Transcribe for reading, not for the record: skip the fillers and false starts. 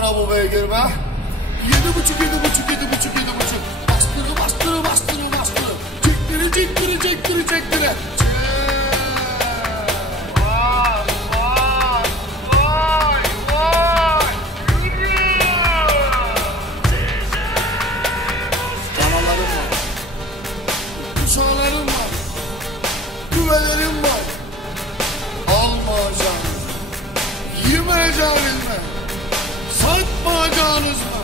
para bu beygir be. 7,5, 7,5, 7,5, 7,5. Bastırı, bastırı, bastırı, bastırı. Çektiri, çektiri, çektiri, çektiri. Vay, vay, vay, vay. Yürü. Danalarım var. Kuşağlarım var. Güvelerim var. Almayacağınız, yemeyeceğiniz mi? Satmayacağınız mı?